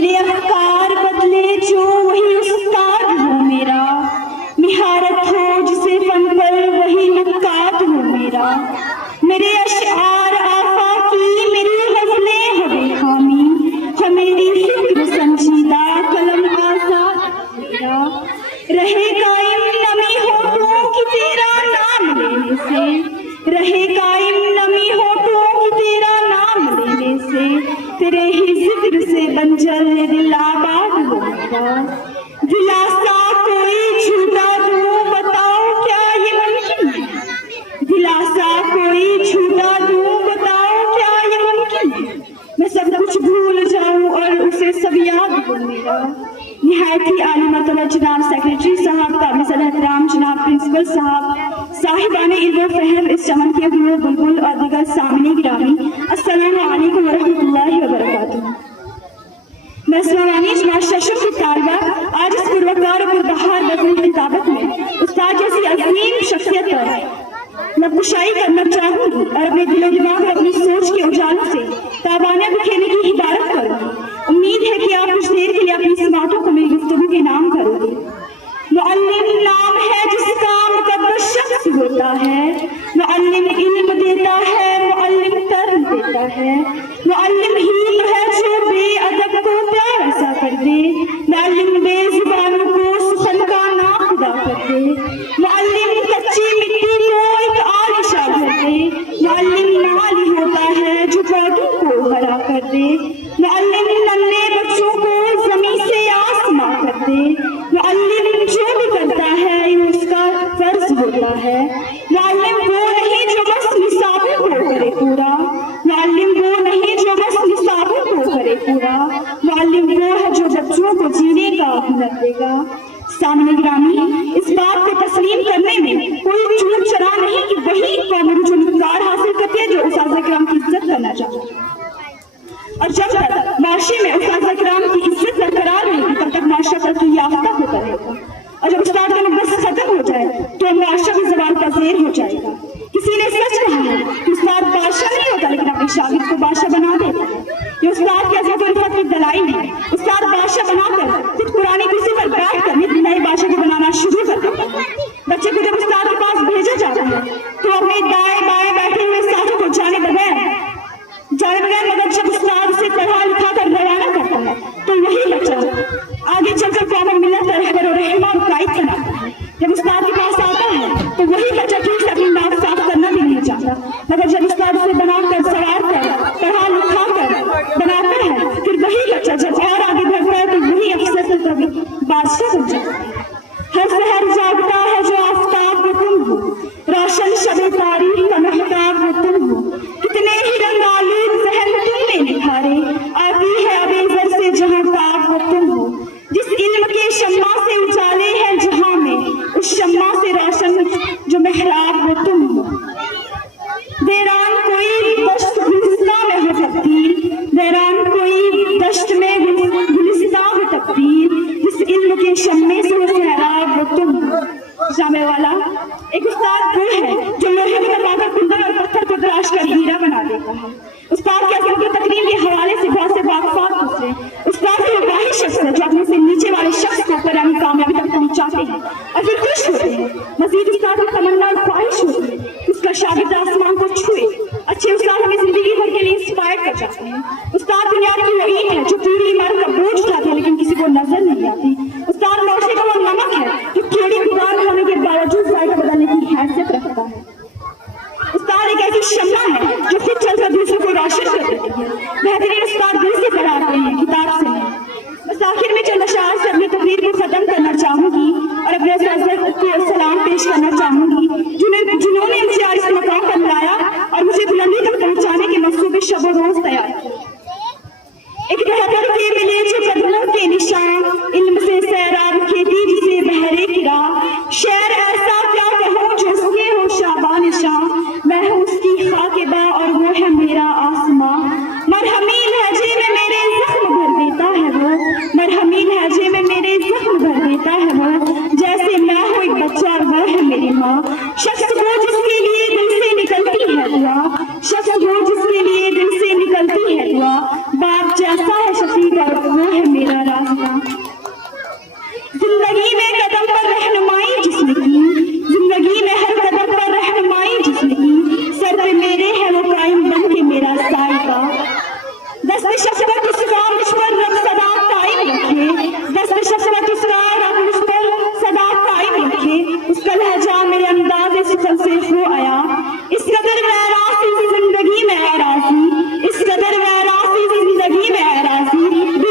میرے افکار بدلے جو وہی استاد ہو میرا، مہارت ہو جسے فن پر وہی نقاد ہو میرا، میرے اشعار آفاقی میری غزلیں ہو بے خامی، ہو میری فکر سنجیدہ قلم آزاد میرا، رہے قائم نمی ہوٹوں کی تیرا نام لینے سے، رہے قائم نمی ہوٹوں کی تیرا نام لینے سے، تیرے ہی ذکر سے بنجل دل آباد ہو میرا، دلاسا کوئی جھوٹا دوں بتاؤ کیا یہ ممکن ہے، دلاسا کوئی جھوٹا دوں بتاؤ کیا یہ ممکن ہے، میں سب کچھ بھول جاؤں اور اسے سب یاد ہو میرا۔ نہایت ہی عالی مرتبہ جناب سیکریٹری صاحب، قابل احترام جناب پرنسپل صاحب، صاحبان علم و فہم، اس چمن کے ہوئے بلبل اور دیگر سامعین گرامی، السلام علیکم ورحمۃ اللہ وبرکاتہ۔ میں اسلامی جماعت ششم کی طالبہ آج اس پروکار اور پربہار بزم خطابت میں استاد جیسی عظیم شخصیت پر نبوشائی کرنا چاہوں گی اور اپنے دل و دماغ اور اپنی سوچ کے اجالوں سے تابانہ بکھیرنے کی عبارت کروں گی۔ امید ہے کہ آپ کچھ دیر کے لیے اپنی سماعتوں کو میری گفتگو کے نام کرو گے۔ معلم نام ہے جس کا مقدس شخص ہوتا ہے، معلم علم دیتا ہے، معلم ترم دیتا ہے، معلم ہی تو ہے جو بے ادب کو پیار ایسا کر دے، معلم بے زبانوں کو سخن کا نام ادا کر دے، معلم کچی مٹی کو ایک عالیشا کر دے، معلم مالی ہوتا ہے جو پودوں کو ہرا کر دے، معلم ننھے بچوں کو زمین سے آسماں کر دے، معلم جو بھی کرتا ہے یہ اس کا فرض ہوتا ہے، معلم وہ نہیں جو بس نصابوں کو کرے پورا، معلم وہ نہیں جو بس نصابوں کو کرے پورا، معلم وہ ہے جو بچوں کو جینے کا ہنر دے گا۔ سامعین گرامی، اس بات کو تسلیم کرنے میں کوئی چون چرا نہیں کہ وہی قوم جو مقدار حاصل کرتی ہے جو اساتذہ کرام کی عزت کرنا چاہتے ہیں، اور جب تک معاشرے میں اساتذہ کرام کی عزت برقرار رہے گی تب تک معاشرہ ترقی یافتہ ہوتا رہے گا، اور جب استاد کا نقص ختم ہو جائے تو معاشرہ بھی زوال پذیر ہو جائے گا۔ کسی نے سچ کہا ہے کہ استاد بادشاہ نہیں ہوتا لیکن اپنے شاگرد کو بادشاہ بنا دیتا ہے، یہ استاد کے عزت و رفعت کے دلائل ہے۔ استاد بادشاہ بنا کر خود قرآن کرسی پر بیٹھ کر ایک نئے بادشاہ کو بنانا شروع کر دیتا ہے۔ بچے کو جب استاد کے پاس بھیجا جاتا ہے تو اپنے دائیں بائیں بیٹھے ہوئے ساتھوں کو جانے بغیر مگر جب استاد سے پڑھا لکھا کر روانہ کرتا ہے تو وہی بچہ آگے چل کر قوم و ملت کا رہبر و رہنما اور قائد بناتا ہے۔ جب استاد کے پاس آتا ہے تو وہی بچہ ٹھیک سے اپنی ناک صاف کرنا بھی نہیں چاہتا، مگر جب استاد سے بنا کر سوار کر پڑھا لکھا کر بناتا ہے پھر وہی بچہ جب اور آگے بڑھتا ہے تو وہی افسر سے کبھی بادشاہ بن جاتا ہے۔ ہر سحر جاگتا ہے جو آفتاب وہ تم ہو، روشن شب تاریخ کا محتاب وہ تم ہو، کتنے ہی رنگ آلود ذہن تم نے نکھارے، آتی ہے ابیزر سے جہاں تاب وہ تم ہو، جس علم کے شمع سے اجالے ہیں جہاں میں اس شمع سے روشن جو محراب وہ تم ہو۔ ویران کوئی دشت گلستاں میں ہو تبدیل، ویران کوئی دشت میں گلستاں ہو تبدیل، جس علم کے شمع سے محراب وہ تم ہو۔ جامع والا ایک استاد وہ ہے جو لوہے کو دبا کر کندر اور پتھر کو تراش کر ہیرا بنا دیتا ہے۔ استاد کے عظمت و تکریم کے حوالے سے بہت سے واقفات دوسرے استاد کے واحد شخص ہے جو اپنے سے نیچے والے شخص کو قرآن کامیابی تک پہنچاتے ہیں اور پھر خوش ہوتے ہیں۔ مزید استاد کی تمنا اور خواہش ہوتی ہے اس کا شاگرد آسمان کو چھوئے۔ اچھے استاد ہمیں زندگی بھر کے لیے انسپائر کر جاتے ہیں۔